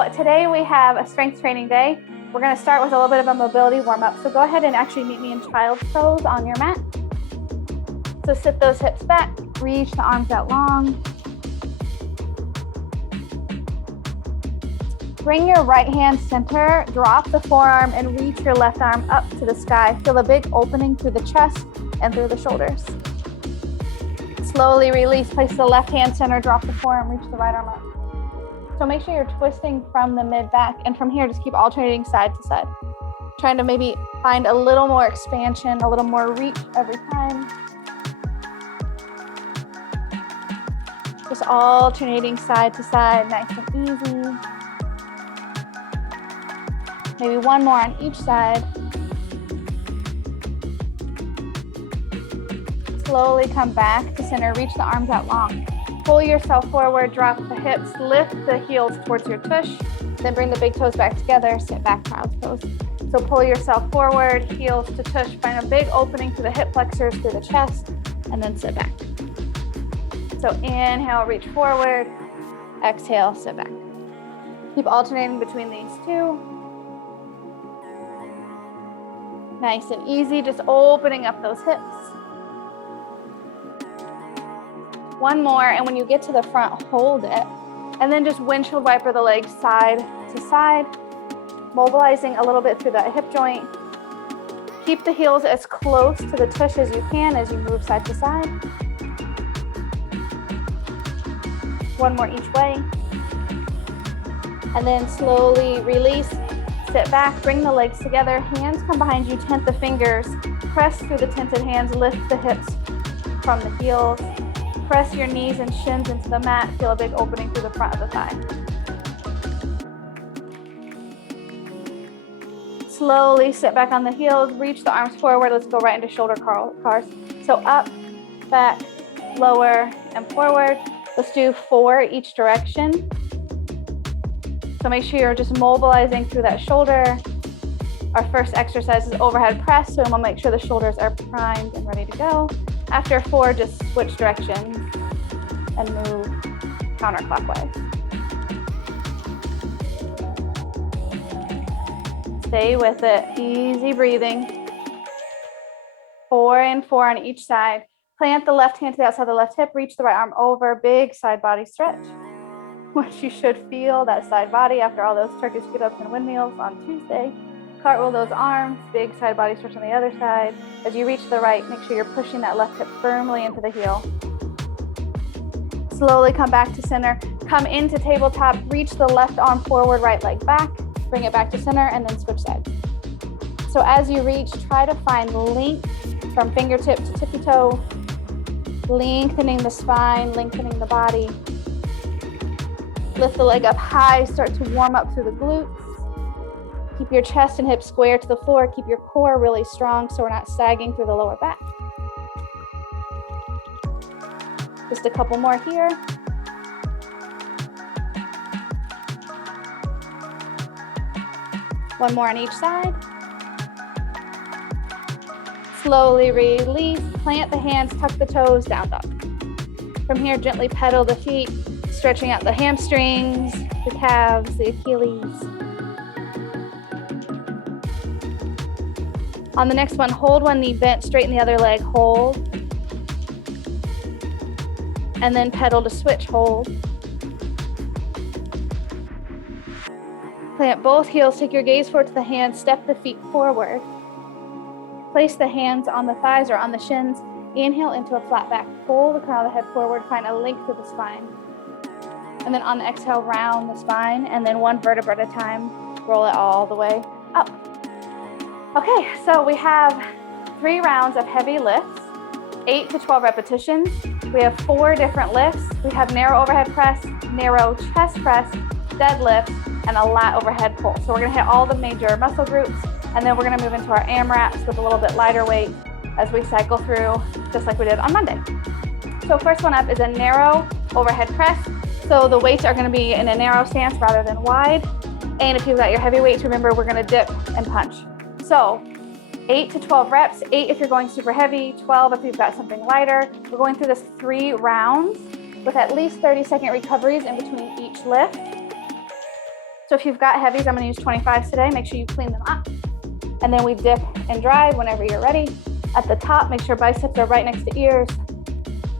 So today we have a strength training day. We're going to start with a little bit of a mobility warm-up. So go ahead and actually meet me in child's pose on your mat. So sit those hips back, reach the arms out long. Bring your right hand center, drop the forearm, and reach your left arm up to the sky. Feel a big opening through the chest and through the shoulders. Slowly release, place the left hand center, drop the forearm, reach the right arm up. So make sure you're twisting from the mid back, and from here just keep alternating side to side. Trying to maybe find a little more expansion, a little more reach every time. Just alternating side to side, nice and easy. Maybe one more on each side. Slowly come back to center, reach the arms out long. Pull yourself forward, drop the hips, lift the heels towards your tush, then bring the big toes back together, sit back, child's pose. So pull yourself forward, heels to tush, find a big opening through the hip flexors, through the chest, and then sit back. So inhale, reach forward, exhale, sit back. Keep alternating between these two. Nice and easy, just opening up those hips. One more, and when you get to the front, hold it. And then just windshield wiper the legs side to side, mobilizing a little bit through the hip joint. Keep the heels as close to the tush as you can as you move side to side. One more each way. And then slowly release, sit back, bring the legs together, hands come behind you, tent the fingers, press through the tented hands, lift the hips from the heels. Press your knees and shins into the mat. Feel a big opening through the front of the thigh. Slowly sit back on the heels, reach the arms forward. Let's go right into shoulder cars. So up, back, lower, and forward. Let's do 4 each direction. So make sure you're just mobilizing through that shoulder. Our first exercise is overhead press, so we'll make sure the shoulders are primed and ready to go. After 4, just switch directions and move counterclockwise. Stay with it, easy breathing. 4 and 4 on each side. Plant the left hand to the outside of the left hip, reach the right arm over, big side body stretch. Which you should feel that side body after all those Turkish get-ups and windmills on Tuesday. Cartwheel those arms, big side body stretch on the other side. As you reach the right, make sure you're pushing that left hip firmly into the heel. Slowly come back to center. Come into tabletop, reach the left arm forward, right leg back. Bring it back to center and then switch sides. So as you reach, try to find length from fingertip to tippy toe, lengthening the spine, lengthening the body. Lift the leg up high, start to warm up through the glutes. Keep your chest and hips square to the floor. Keep your core really strong so we're not sagging through the lower back. Just a couple more here. One more on each side. Slowly release, plant the hands, tuck the toes, down dog. From here, gently pedal the feet, stretching out the hamstrings, the calves, the Achilles. On the next one, hold one knee bent, straighten the other leg, hold. And then pedal to switch, hold. Plant both heels, take your gaze forward to the hands, step the feet forward. Place the hands on the thighs or on the shins. Inhale into a flat back, pull the crown of the head forward, find a length through the spine. And then on the exhale, round the spine, and then one vertebra at a time, roll it all the way up. Okay, so we have 3 rounds of heavy lifts, 8 to 12 repetitions. We have 4 different lifts. We have narrow overhead press, narrow chest press, deadlifts, and a lat overhead pull. So we're gonna hit all the major muscle groups, and then we're gonna move into our AMRAPs with a little bit lighter weight as we cycle through, just like we did on Monday. So first one up is a narrow overhead press. So the weights are gonna be in a narrow stance rather than wide. And if you've got your heavy weights, remember we're gonna dip and punch. So 8 to 12 reps, 8 if you're going super heavy, 12 if you've got something lighter. We're going through this 3 rounds with at least 30-second recoveries in between each lift. So if you've got heavies, I'm gonna use 25s today. Make sure you clean them up. And then we dip and drive whenever you're ready. At the top, make sure biceps are right next to ears.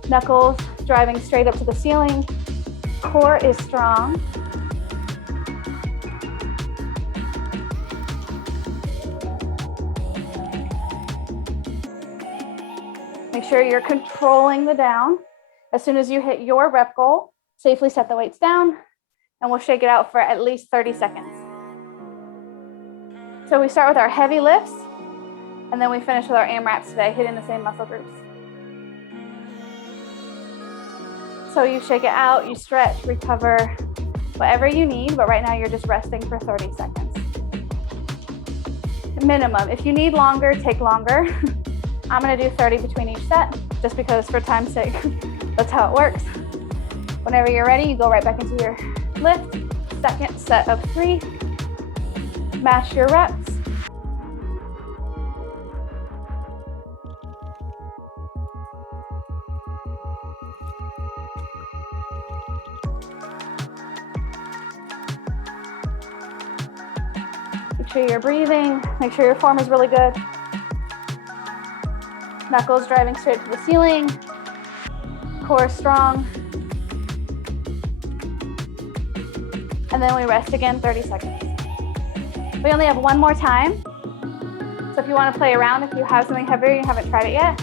Knuckles driving straight up to the ceiling. Core is strong. Make sure you're controlling the down. As soon as you hit your rep goal, safely set the weights down, and we'll shake it out for at least 30 seconds. So we start with our heavy lifts, and then we finish with our AMRAPs today, hitting the same muscle groups. So you shake it out, you stretch, recover, whatever you need, but right now you're just resting for 30 seconds. Minimum. If you need longer, take longer. I'm gonna do 30 between each set, just because for time's sake, that's how it works. Whenever you're ready, you go right back into your lift. Second set of 3. Match your reps. Make sure you're breathing. Make sure your form is really good. Knuckles driving straight to the ceiling. Core strong. And then we rest again, 30 seconds. We only have one more time. So if you want to play around, if you have something heavier, you haven't tried it yet,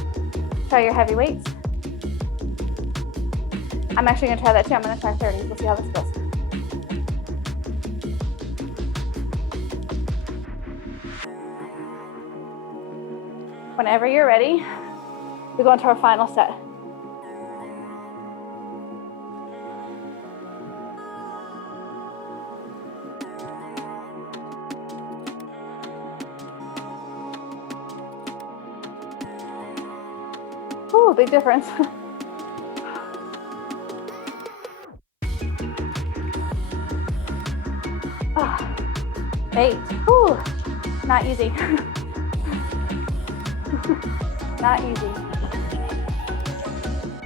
try your heavy weights. I'm actually going to try that too. I'm going to try 30. We'll see how this goes. Whenever you're ready, we go into our final set. Ooh, big difference. Oh, 8. Ooh, not easy. Not easy.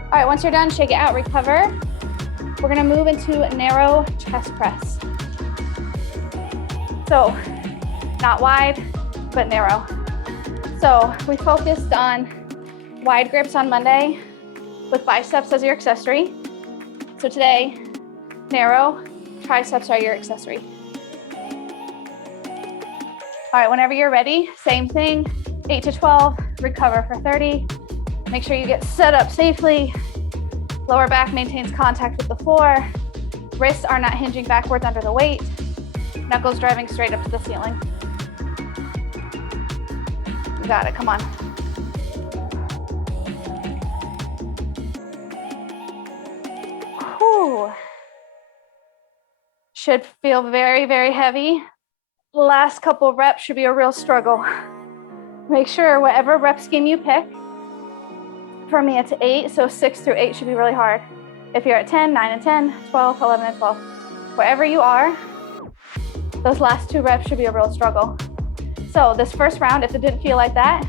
All right, once you're done, shake it out, recover. We're gonna move into narrow chest press. So, not wide, but narrow. So we focused on wide grips on Monday with biceps as your accessory. So today, narrow, triceps are your accessory. All right, whenever you're ready, same thing, 8 to 12, recover for 30. Make sure you get set up safely. Lower back maintains contact with the floor. Wrists are not hinging backwards under the weight. Knuckles driving straight up to the ceiling. You got it, come on. Whew. Should feel very, very heavy. Last couple of reps should be a real struggle. Make sure whatever rep scheme you pick, for me it's 8, so 6 through 8 should be really hard. If you're at 10, 9 and 10, 12, 11 and 12, wherever you are, those last 2 reps should be a real struggle. So this first round, if it didn't feel like that,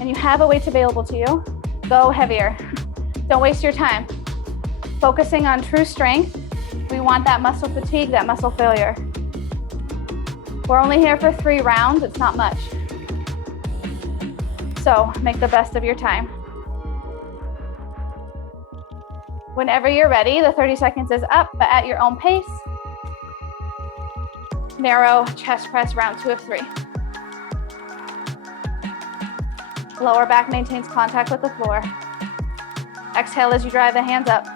and you have a weight available to you, go heavier. Don't waste your time. Focusing on true strength, we want that muscle fatigue, that muscle failure. We're only here for 3 rounds, it's not much. So make the best of your time. Whenever you're ready, the 30 seconds is up, but at your own pace. Narrow chest press, round 2 of 3. Lower back maintains contact with the floor. Exhale as you drive the hands up.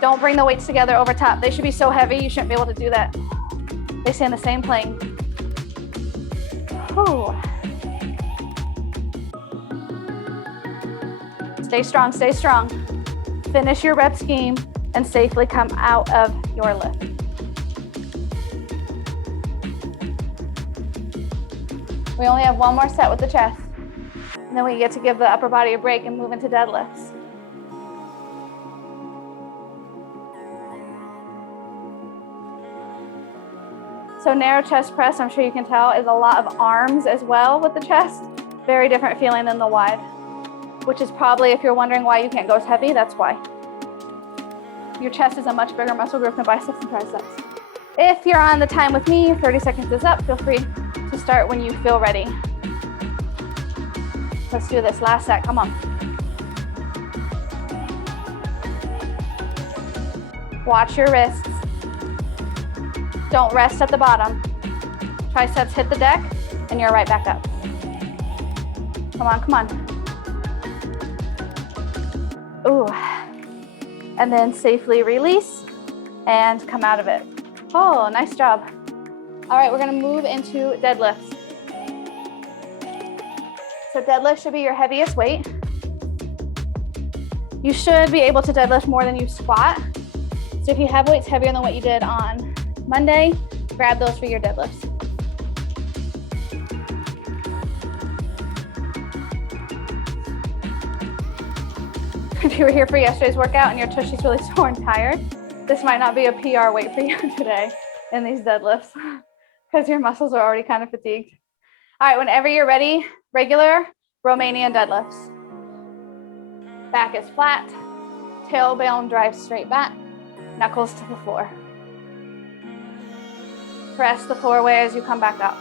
Don't bring the weights together over top. They should be so heavy, you shouldn't be able to do that. They stay in the same plane. Whew. Stay strong, stay strong. Finish your rep scheme and safely come out of your lift. We only have one more set with the chest, and then we get to give the upper body a break and move into deadlifts. So narrow chest press, I'm sure you can tell, is a lot of arms as well with the chest. Very different feeling than the wide, which is probably, if you're wondering why you can't go as heavy, that's why. Your chest is a much bigger muscle group than biceps and triceps. If you're on the time with me, 30 seconds is up. Feel free to start when you feel ready. Let's do this, last set, come on. Watch your wrists. Don't rest at the bottom. Triceps hit the deck and you're right back up. Come on, come on. Ooh. And then safely release and come out of it. Oh, nice job. All right, we're gonna move into deadlifts. So deadlift should be your heaviest weight. You should be able to deadlift more than you squat. So if you have weights heavier than what you did on Monday, grab those for your deadlifts. If you were here for yesterday's workout and your tushy's really sore and tired, this might not be a PR weight for you today in these deadlifts because your muscles are already kind of fatigued. All right, whenever you're ready, regular Romanian deadlifts. Back is flat, tailbone drives straight back, knuckles to the floor. Press the floor away as you come back up.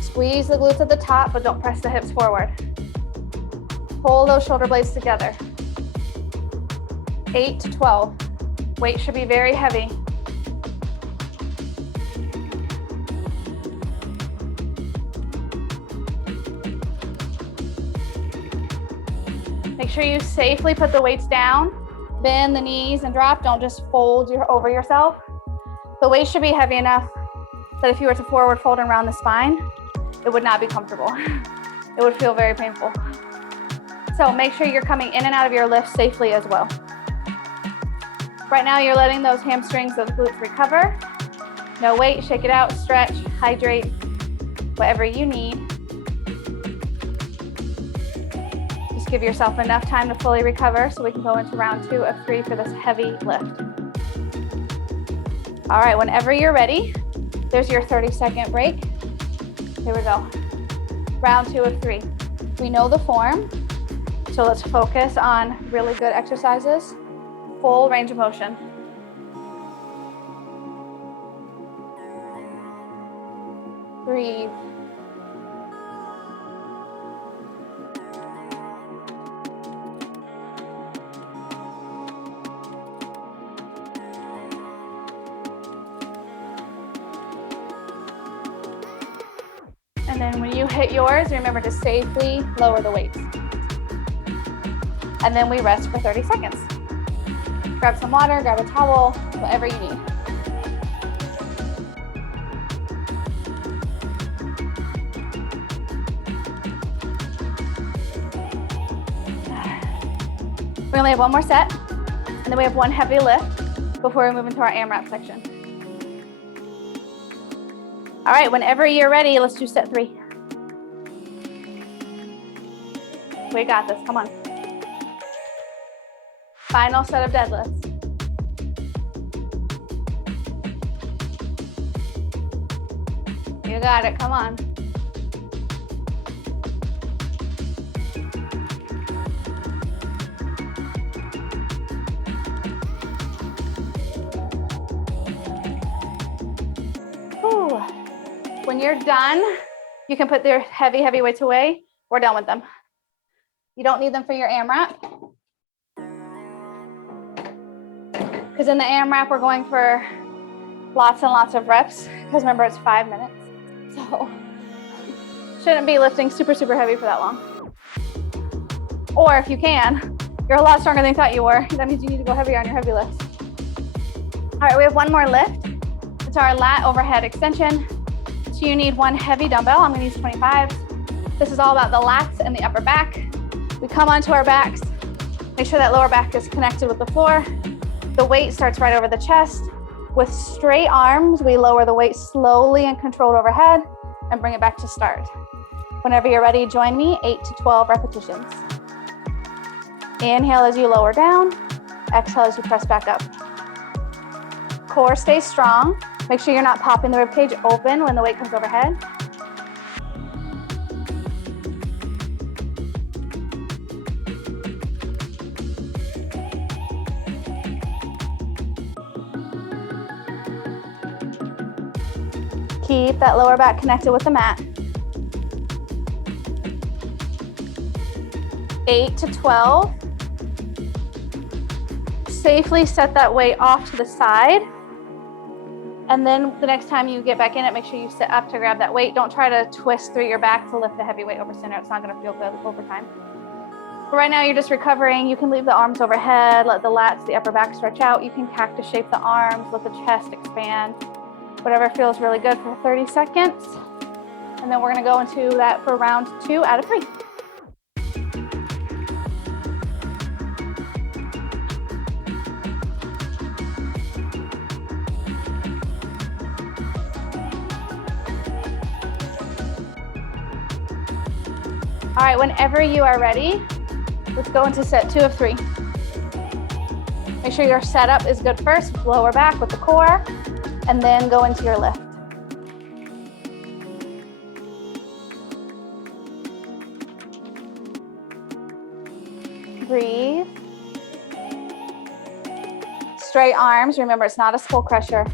Squeeze the glutes at the top, but don't press the hips forward. Pull those shoulder blades together. 8 to 12. Weight should be very heavy. Make sure you safely put the weights down, bend the knees and drop. Don't just fold over yourself. The weight should be heavy enough that if you were to forward fold around the spine, it would not be comfortable. It would feel very painful. So make sure you're coming in and out of your lift safely as well. Right now you're letting those hamstrings, those glutes recover. No weight, shake it out, stretch, hydrate, whatever you need. Just give yourself enough time to fully recover so we can go into round 2 of 3 for this heavy lift. All right, whenever you're ready, there's your 30-second break. Here we go. Round 2 of 3. We know the form, so let's focus on really good exercises. Full range of motion. Breathe. And then when you hit yours, remember to safely lower the weights. And then we rest for 30 seconds. Grab some water, grab a towel, whatever you need. We only have one more set, and then we have one heavy lift before we move into our AMRAP section. All right, whenever you're ready, let's do set 3. We got this, come on. Final set of deadlifts. You got it, come on. Whew. When you're done, you can put their heavy weights away. We're done with them. You don't need them for your AMRAP. Because in the AMRAP, we're going for lots and lots of reps. Because remember, it's 5 minutes. So shouldn't be lifting super heavy for that long. Or if you can, you're a lot stronger than you thought you were. That means you need to go heavier on your heavy lifts. All right, we have one more lift. It's our lat overhead extension. So you need one heavy dumbbell. I'm gonna use 25s. This is all about the lats and the upper back. We come onto our backs. Make sure that lower back is connected with the floor. The weight starts right over the chest. With straight arms, we lower the weight slowly and controlled overhead and bring it back to start. Whenever you're ready, join me, 8 to 12 repetitions. Inhale as you lower down, exhale as you press back up. Core stays strong. Make sure you're not popping the ribcage open when the weight comes overhead. Keep that lower back connected with the mat. 8 to 12. Safely set that weight off to the side. And then the next time you get back in it, make sure you sit up to grab that weight. Don't try to twist through your back to lift the heavy weight over center. It's not gonna feel good over time. But right now you're just recovering. You can leave the arms overhead, let the lats, the upper back stretch out. You can cactus shape the arms, let the chest expand. Whatever feels really good for 30 seconds. And then we're gonna go into that for round 2 out of 3. All right, whenever you are ready, let's go into set 2 of 3. Make sure your setup is good first, lower back with the core, and then go into your lift. Breathe. Straight arms, remember it's not a skull crusher.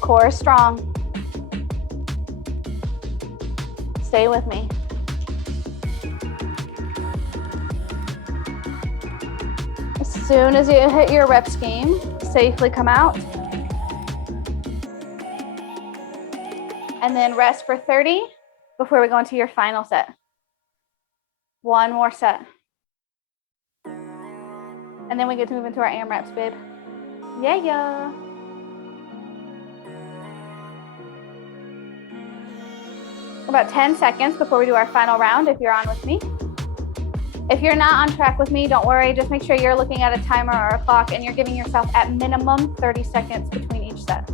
Core is strong. Stay with me. As soon as you hit your rep scheme, safely come out. And then rest for 30 before we go into your final set. One more set. And then we get to move into our AMRAPs, babe. Yeah. About 10 seconds before we do our final round if you're on with me. If you're not on track with me, don't worry. Just make sure you're looking at a timer or a clock and you're giving yourself at minimum 30 seconds between each set.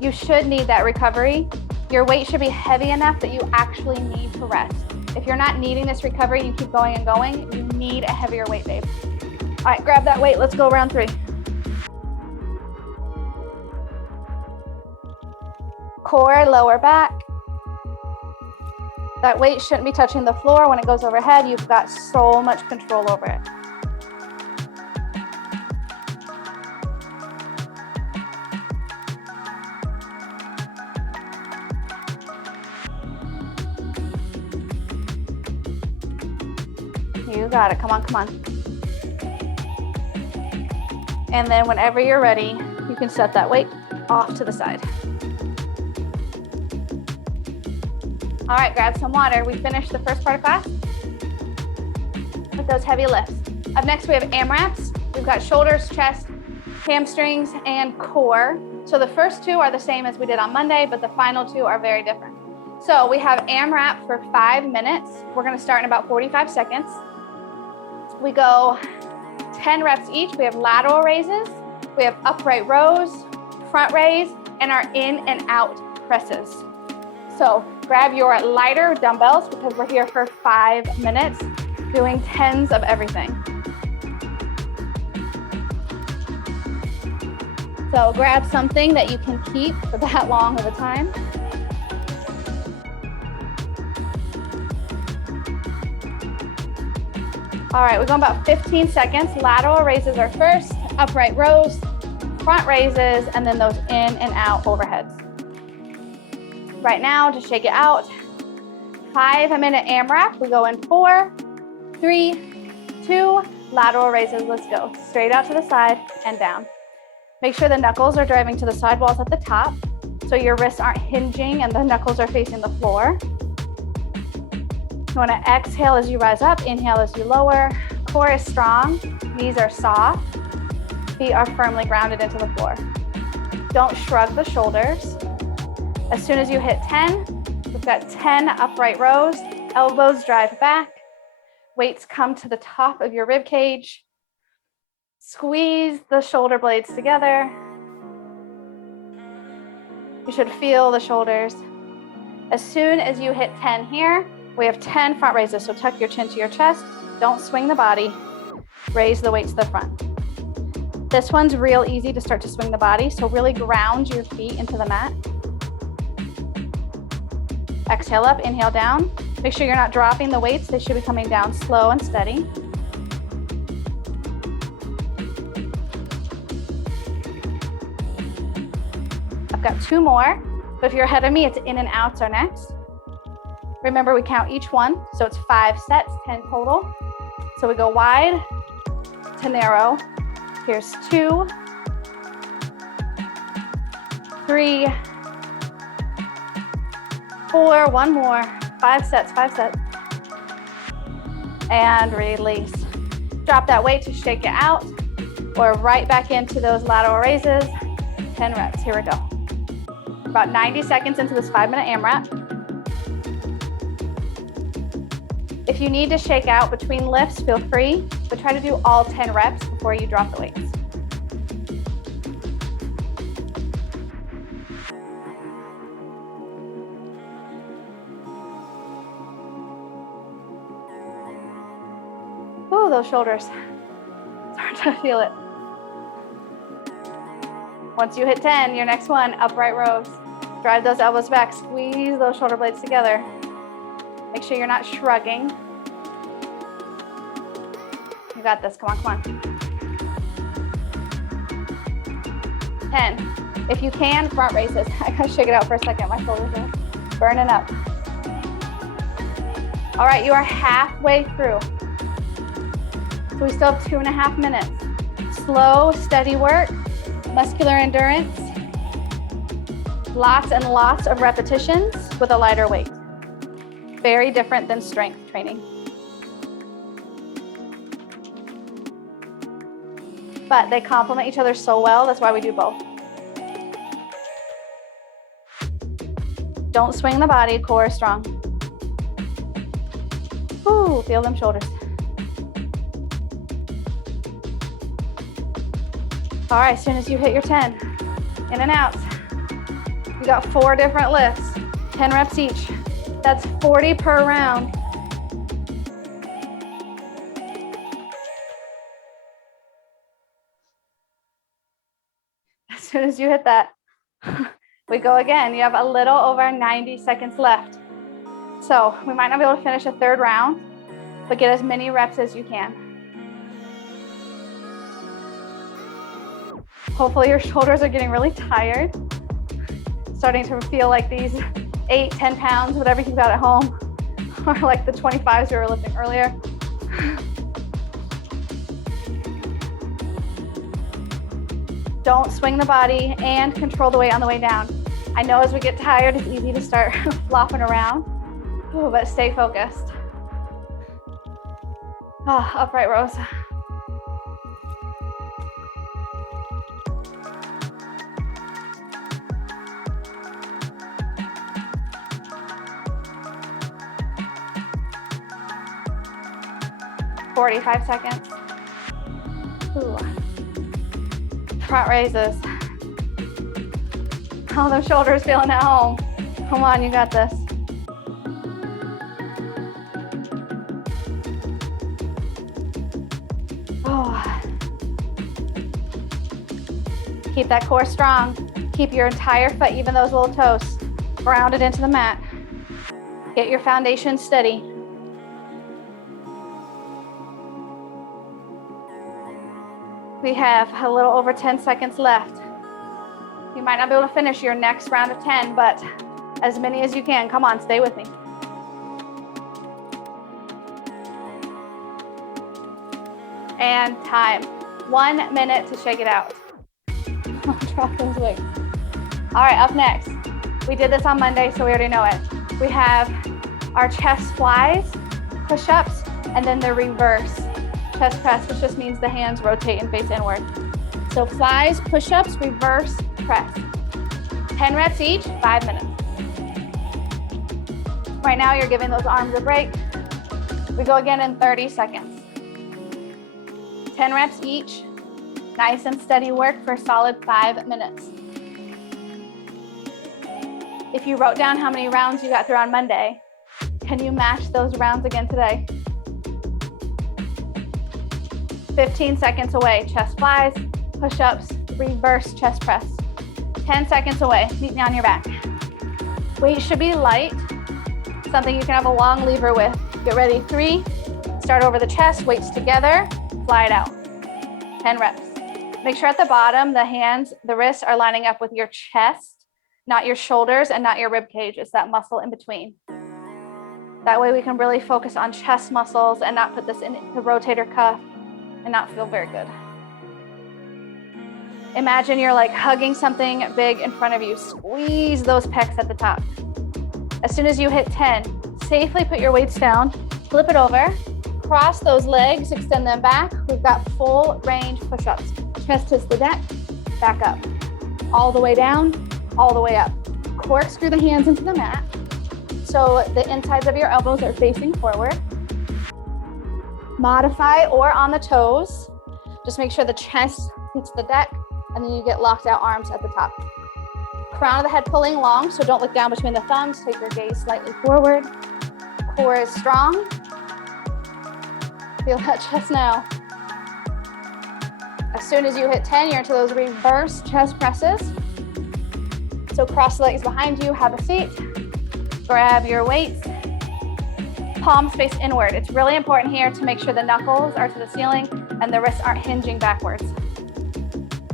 You should need that recovery. Your weight should be heavy enough that you actually need to rest. If you're not needing this recovery and you keep going and going, you need a heavier weight, babe. All right, grab that weight. Let's go round 3. Core, lower back. That weight shouldn't be touching the floor. When it goes overhead, you've got so much control over it. You got it. Come on. And then whenever you're ready, you can set that weight off to the side. All right, grab some water. We finished the first part of class with those heavy lifts. Up next, we have AMRAPs. We've got shoulders, chest, hamstrings, and core. So the first 2 are the same as we did on Monday, but the final 2 are very different. So we have AMRAP for 5 minutes. We're gonna start in about 45 seconds. We go 10 reps each. We have lateral raises. We have upright rows, front raise, and our in and out presses. So grab your lighter dumbbells because we're here for 5 minutes doing tens of everything. So grab something that you can keep for that long of a time. All right, we're going about 15 seconds. Lateral raises are first, upright rows, front raises, and then those in and out overheads. Right now, to shake it out, 5-minute AMRAP. We go in 4, 3, 2, lateral raises. Let's go. Straight out to the side and down. Make sure the knuckles are driving to the sidewalls at the top so your wrists aren't hinging and the knuckles are facing the floor. You want to exhale as you rise up, inhale as you lower. Core is strong, knees are soft, feet are firmly grounded into the floor. Don't shrug the shoulders. As soon as you hit 10, we've got 10 upright rows, elbows drive back, weights come to the top of your rib cage. Squeeze the shoulder blades together. You should feel the shoulders. As soon as you hit 10 here, we have 10 front raises, so tuck your chin to your chest. Don't swing the body. Raise the weight to the front. This one's real easy to start to swing the body, so really ground your feet into the mat. Exhale up, inhale down. Make sure you're not dropping the weights. They should be coming down slow and steady. Got 2 more, but if you're ahead of me, it's in and outs are next. Remember, we count each one, so it's 5 sets, 10 total. So we go wide to narrow. Here's 2, 3, 4, 1 more, 5 sets, 5 sets. And release. Drop that weight to shake it out, or right back into those lateral raises. 10 reps, here we go. About 90 seconds into this 5-minute AMRAP. If you need to shake out between lifts, feel free, but try to do all 10 reps before you drop the weights. Ooh, those shoulders. It's hard to feel it. Once you hit 10, your next one, upright rows. Drive those elbows back, squeeze those shoulder blades together. Make sure you're not shrugging. You got this, come on, come on. 10. If you can, front raises. I gotta shake it out for a second, my shoulders are burning up. All right, you are halfway through. So we still have 2.5 minutes. Slow, steady work, muscular endurance, lots and lots of repetitions with a lighter weight. Very different than strength training. But they complement each other so well, that's why we do both. Don't swing the body, core strong. Ooh, feel them shoulders. All right, as soon as you hit your 10, in and out. You got 4 different lifts, 10 reps each. That's 40 per round. As soon as you hit that, we go again. You have a little over 90 seconds left. So we might not be able to finish a 3rd round, but get as many reps as you can. Hopefully your shoulders are getting really tired. Starting to feel like these 8, 10 pounds, whatever you've got at home, or like the 25s we were lifting earlier. Don't swing the body and control the weight on the way down. I know as we get tired, it's easy to start flopping around, but stay focused. Oh, upright rows. "45 seconds. Ooh. Front raises. All those shoulders feeling at home. Come on, you got this. Oh. Keep that core strong. Keep your entire foot, even those little toes, grounded into the mat. Get your foundation steady. We have a little over 10 seconds left. You might not be able to finish your next round of 10, but as many as you can. Come on, stay with me. And time. 1 minute to shake it out. Drop those weights. All right, up next. We did this on Monday, so we already know it. We have our chest flies, push-ups, and then the reverse chest press, which just means the hands rotate and face inward. So flies, push-ups, reverse press. 10 reps each, 5 minutes. Right now, you're giving those arms a break. We go again in 30 seconds. 10 reps each, nice and steady work for a solid 5 minutes. If you wrote down how many rounds you got through on Monday, can you match those rounds again today? 15 seconds away, chest flies, push-ups, reverse chest press. 10 seconds away, meet me on your back. Weight should be light, something you can have a long lever with. Get ready, 3, start over the chest, weights together, fly it out. 10 reps. Make sure at the bottom, the hands, the wrists are lining up with your chest not your shoulders and not your rib cage. It's that muscle in between. That way we can really focus on chest muscles and not put this in the rotator cuff and not feel very good. Imagine you're like hugging something big in front of you. Squeeze those pecs at the top. As soon as you hit 10, safely put your weights down, flip it over, cross those legs, extend them back. We've got full range push-ups. Chest hits the deck, back up. All the way down, all the way up. Corkscrew the hands into the mat. So the insides of your elbows are facing forward. Modify or on the toes. Just make sure the chest hits the deck and then you get locked out arms at the top. Crown of the head pulling long, so don't look down between the thumbs. Take your gaze slightly forward. Core is strong. Feel that chest now. As soon as you hit 10, you're into those reverse chest presses. So cross the legs behind you, have a seat. Grab your weights. Palms face inward. It's really important here to make sure the knuckles are to the ceiling and the wrists aren't hinging backwards.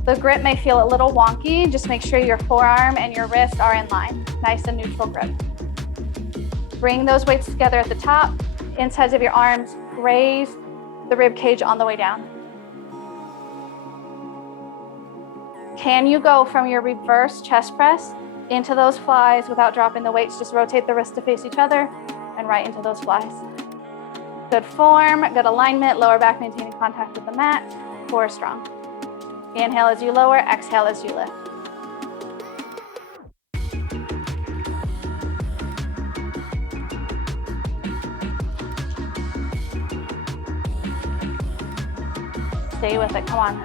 The grip may feel a little wonky. Just make sure your forearm and your wrist are in line. Nice and neutral grip. Bring those weights together at the top. Insides of your arms raise the rib cage on the way down. Can you go from your reverse chest press into those flies without dropping the weights? Just rotate the wrists to face each other and right into those flies. Good form, good alignment, lower back maintaining contact with the mat, core strong. Inhale as you lower, exhale as you lift. Stay with it, come on.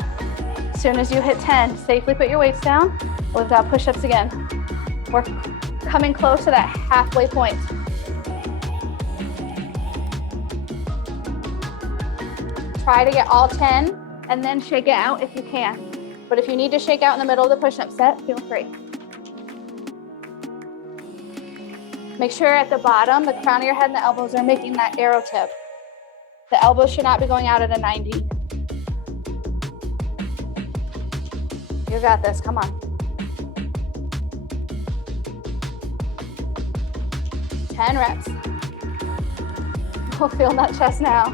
As soon as you hit 10, safely put your weights down. We've got push-ups again. We're coming close to that halfway point. Try to get all 10 and then shake it out if you can. But if you need to shake out in the middle of the push-up set, feel free. Make sure at the bottom, the crown of your head and the elbows are making that arrow tip. The elbows should not be going out at a 90. You got this, come on. 10 reps. We'll feel that chest now.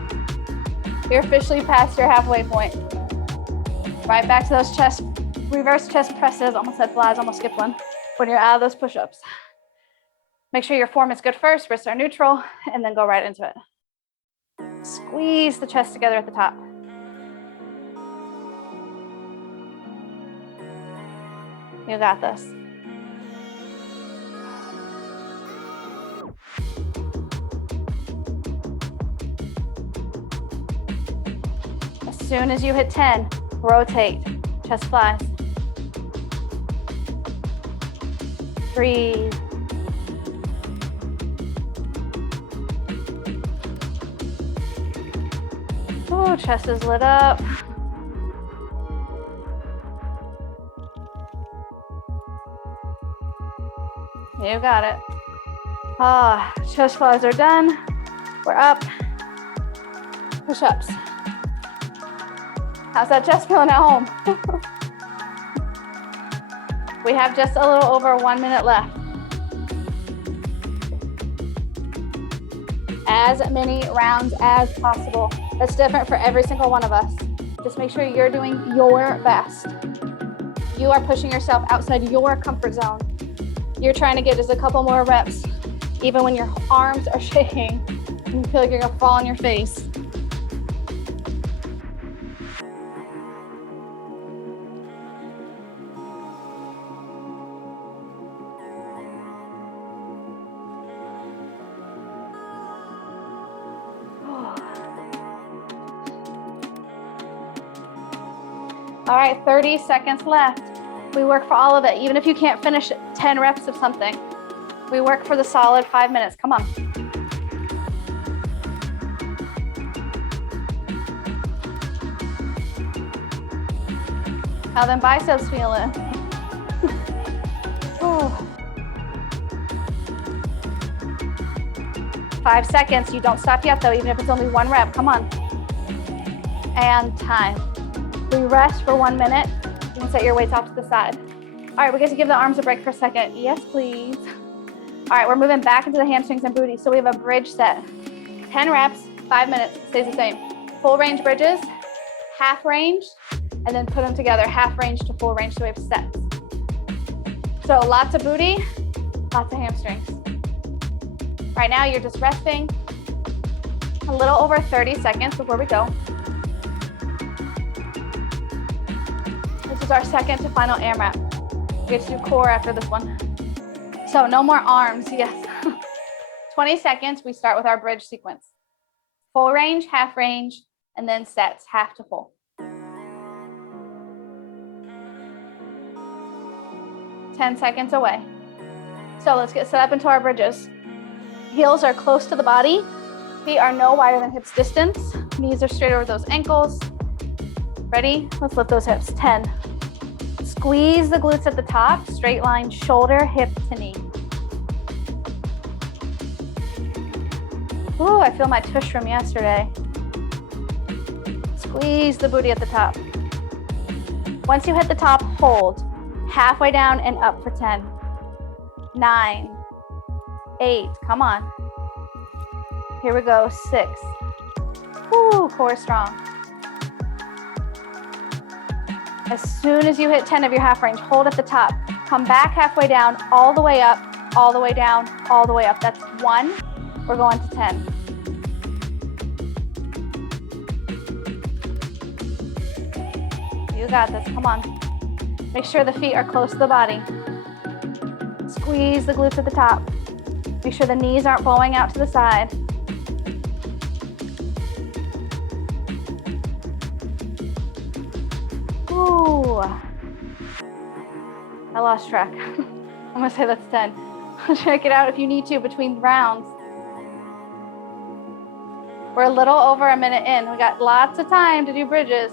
You're officially past your halfway point. Right back to those chest, reverse chest presses. Almost said flies, almost skipped one. When you're out of those push-ups. Make sure your form is good first, wrists are neutral, and then go right into it. Squeeze the chest together at the top. You got this. As soon as you hit 10, rotate, chest flies. Breathe. Oh, chest is lit up. You got it. Ah, chest flies are done. We're up. Push-ups. How's that chest feeling at home? We have just a little over 1 minute left. As many rounds as possible. That's different for every single one of us. Just make sure you're doing your best. You are pushing yourself outside your comfort zone. You're trying to get just a couple more reps, even when your arms are shaking and you feel like you're gonna fall on your face. All right, 30 seconds left. We work for all of it, even if you can't finish 10 reps of something. We work for the solid 5 minutes. Come on. How them biceps feeling? Oh. 5 seconds. You don't stop yet, though, even if it's only 1 rep. Come on. And time. We rest for 1 minute. You can set your weights off to the side. All right, we get to give the arms a break for a second. Yes, please. All right, we're moving back into the hamstrings and booty. So we have a bridge set. 10 reps, 5 minutes, stays the same. Full range bridges, half range, and then put them together, half range to full range, so we have sets. So lots of booty, lots of hamstrings. Right now, you're just resting a little over 30 seconds before we go. This is our second to final AMRAP. We have to do core after this one. So no more arms, yes. 20 seconds, we start with our bridge sequence. Full range, half range, and then sets, half to full. 10 seconds away. So let's get set up into our bridges. Heels are close to the body. Feet are no wider than hips distance. Knees are straight over those ankles. Ready? Let's lift those hips. 10. Squeeze the glutes at the top, straight line, shoulder, hip to knee. Ooh, I feel my tush from yesterday. Squeeze the booty at the top. Once you hit the top, hold. Halfway down and up for 10. 9, 8, come on. Here we go, 6. Woo, core strong. As soon as you hit 10 of your half range, hold at the top. Come back halfway down, all the way up, all the way down, all the way up. That's 1. We're going to 10. You got this, come on. Make sure the feet are close to the body. Squeeze the glutes at the top. Make sure the knees aren't bowing out to the side. Ooh. I lost track. I'm gonna say that's 10. Check it out if you need to between rounds. We're a little over a minute in. We got lots of time to do bridges.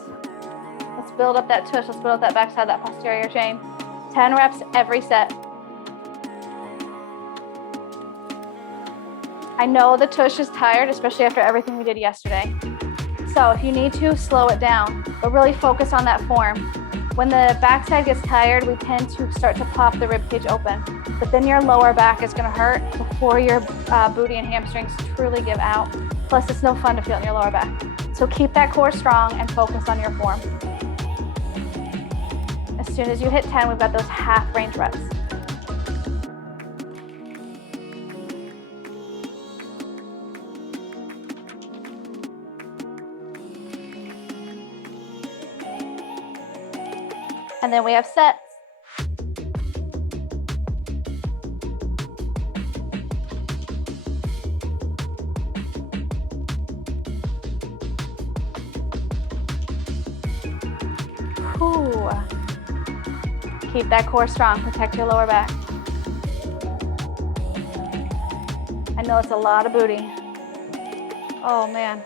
Let's build up that tush. Let's build up that backside, that posterior chain. 10 reps every set. I know the tush is tired, especially after everything we did yesterday. So if you need to, slow it down, but really focus on that form. When the backside gets tired, we tend to start to pop the rib cage open, but then your lower back is gonna hurt before your booty and hamstrings truly give out. Plus, it's no fun to feel it in your lower back. So keep that core strong and focus on your form. As soon as you hit 10, we've got those half range reps. And then we have sets. Ooh. Keep that core strong, protect your lower back. I know it's a lot of booty. Oh man.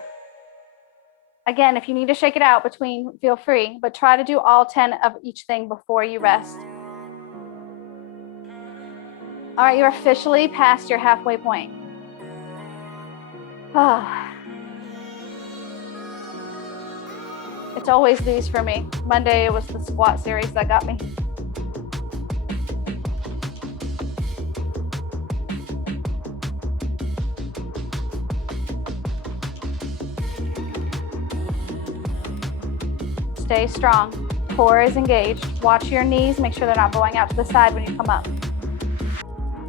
Again, if you need to shake it out between, feel free, but try to do all 10 of each thing before you rest. All right, you're officially past your halfway point. Oh. It's always these for me. Monday, it was the squat series that got me. Stay strong. Core is engaged. Watch your knees. Make sure they're not bowing out to the side when you come up.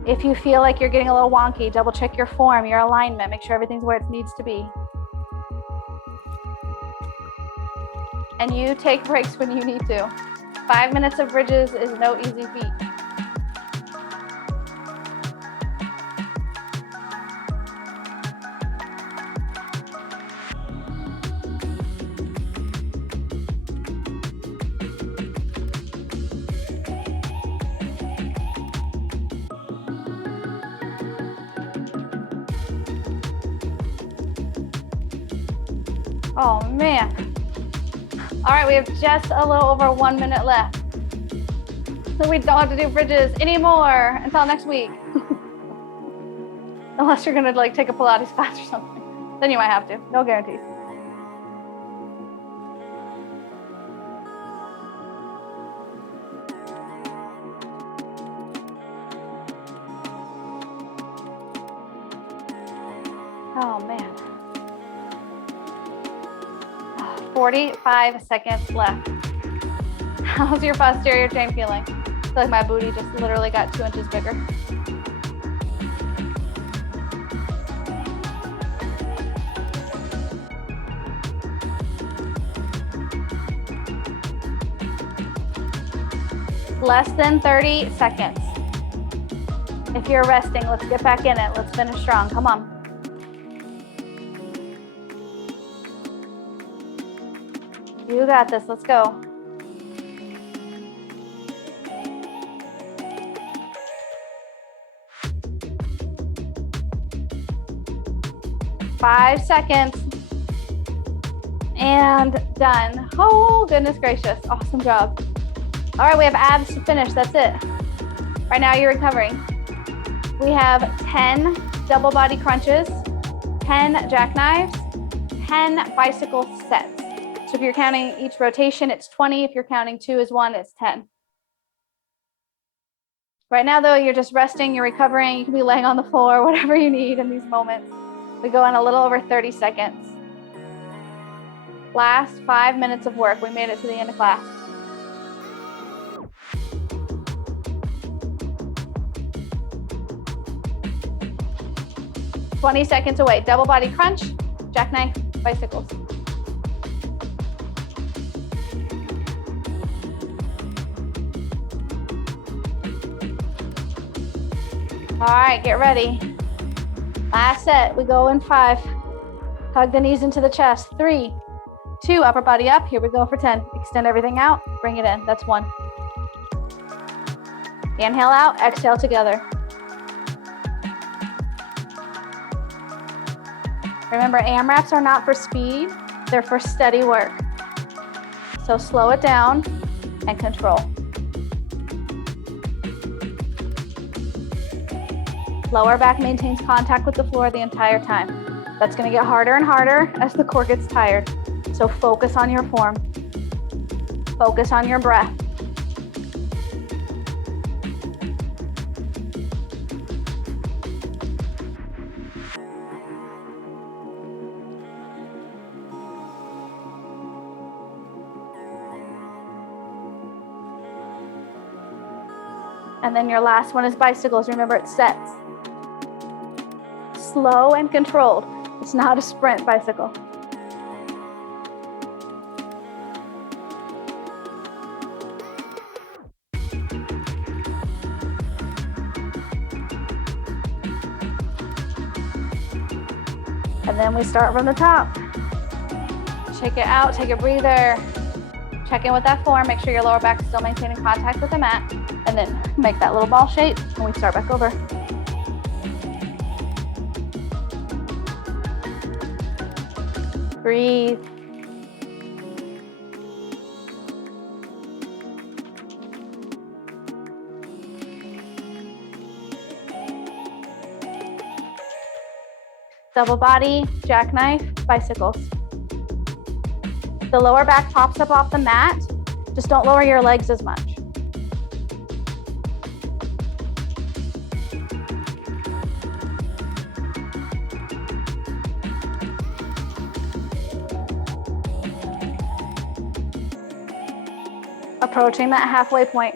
If you feel like you're getting a little wonky, double check your form, your alignment. Make sure everything's where it needs to be. And you take breaks when you need to. 5 minutes of bridges is no easy feat. Oh man. All right, we have just a little over 1 minute left. So we don't have to do bridges anymore until next week. Unless you're gonna like take a Pilates class or something. Then you might have to, no guarantees. 45 seconds left. How's your posterior chain feeling? I feel like my booty just literally got 2 inches bigger. Less than 30 seconds. If you're resting, let's get back in it. Let's finish strong. Come on. You got this. Let's go. Five seconds. And done. Oh, goodness gracious. Awesome job. All right, we have abs to finish. That's it. Right now you're recovering. We have 10 double body crunches, 10 jackknives, 10 bicycle sets. So if you're counting each rotation, it's 20. If you're counting 2 as 1, it's 10. Right now though, you're just resting, you're recovering. You can be laying on the floor, whatever you need in these moments. We go in a little over 30 seconds. Last 5 minutes of work. We made it to the end of class. "20 seconds away. Double body crunch, jackknife, bicycles. All right, get ready. Last set. We go in 5. Hug the knees into the chest. 3, 2, upper body up. Here we go for 10. Extend everything out. Bring it in. That's 1. Inhale out, exhale together. Remember, AMRAPs are not for speed, they're for steady work. So slow it down and control. Lower back maintains contact with the floor the entire time. That's going to get harder and harder as the core gets tired. So focus on your form. Focus on your breath. And then your last one is bicycles. Remember, it's sets. Slow and controlled. It's not a sprint bicycle. And then we start from the top. Shake it out, take a breather. Check in with that form. Make sure your lower back is still maintaining contact with the mat. And then make that little ball shape and we start back over. Breathe. Double body, jackknife, bicycles. The lower back pops up off the mat. Just don't lower your legs as much. Approaching that halfway point.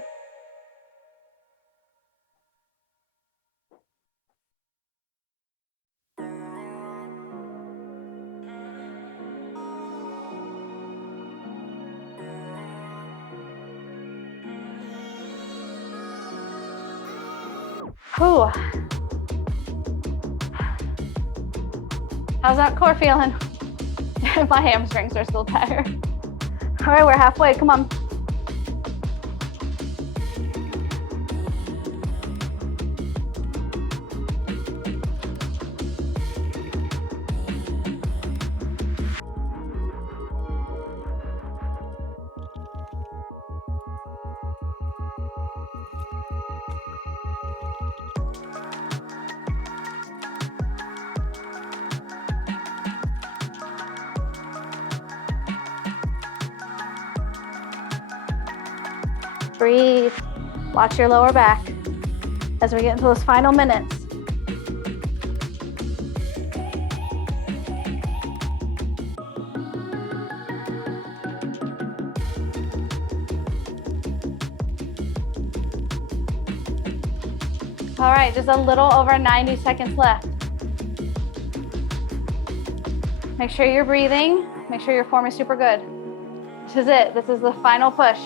Whew. How's that core feeling? My hamstrings are still tired. All right, we're halfway. Come on. Breathe. Watch your lower back as we get into those final minutes. All right, just a little over 90 seconds left. Make sure you're breathing. Make sure your form is super good. This is it. This is the final push.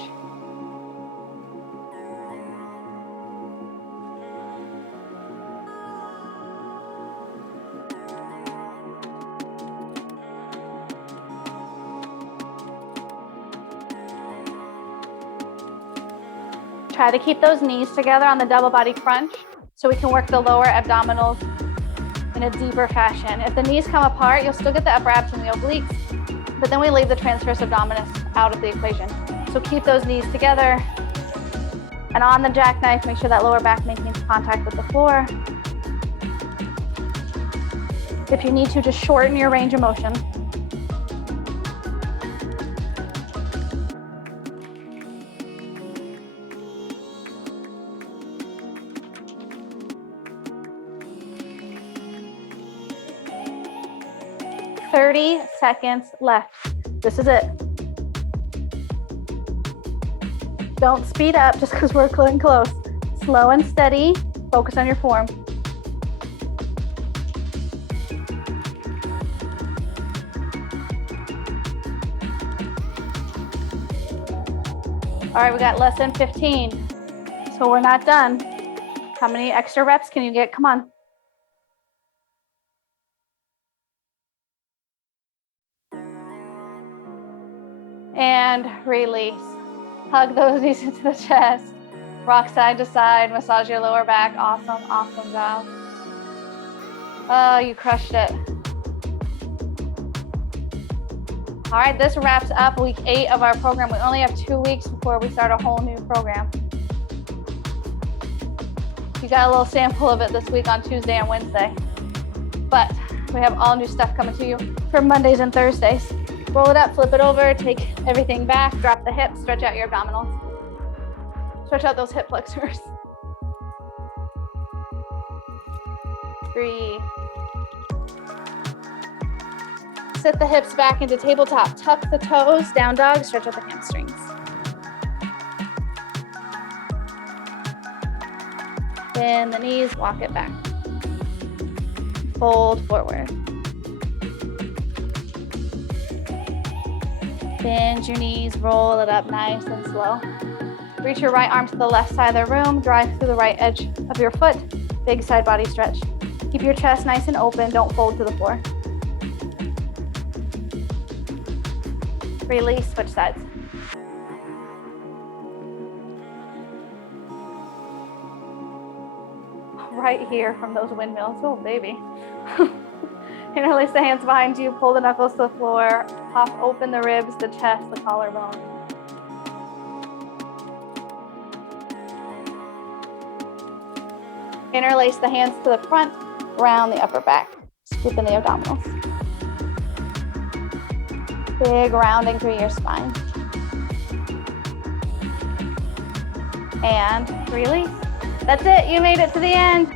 Try to keep those knees together on the double body crunch so we can work the lower abdominals in a deeper fashion. If the knees come apart, you'll still get the upper abs and the obliques, but then we leave the transverse abdominis out of the equation. So keep those knees together. And on the jackknife, make sure that lower back maintains contact with the floor. If you need to, just shorten your range of motion. "30 seconds left. This is it. Don't speed up just because we're getting close. Slow and steady. Focus on your form. All right, we got less than 15. So we're not done. How many extra reps can you get? Come on. And release. Hug those knees into the chest. Rock side to side, massage your lower back. Awesome, awesome job. Oh, you crushed it. All right, this wraps up week 8 of our program. We only have 2 weeks before we start a whole new program. You got a little sample of it this week on Tuesday and Wednesday. But we have all new stuff coming to you for Mondays and Thursdays. Roll it up, flip it over, take everything back, drop the hips, stretch out your abdominals. Stretch out those hip flexors. 3. Sit the hips back into tabletop. Tuck the toes, down dog, stretch out the hamstrings. Bend the knees, walk it back. Fold forward. Bend your knees, roll it up nice and slow. Reach your right arm to the left side of the room, drive through the right edge of your foot. Big side body stretch. Keep your chest nice and open, don't fold to the floor. Release, switch sides. Right here from those windmills, oh baby. Interlace the hands behind you, pull the knuckles to the floor, pop open the ribs, the chest, the collarbone. Interlace the hands to the front, round the upper back, scoop in the abdominals. Big rounding through your spine. And release. That's it, you made it to the end.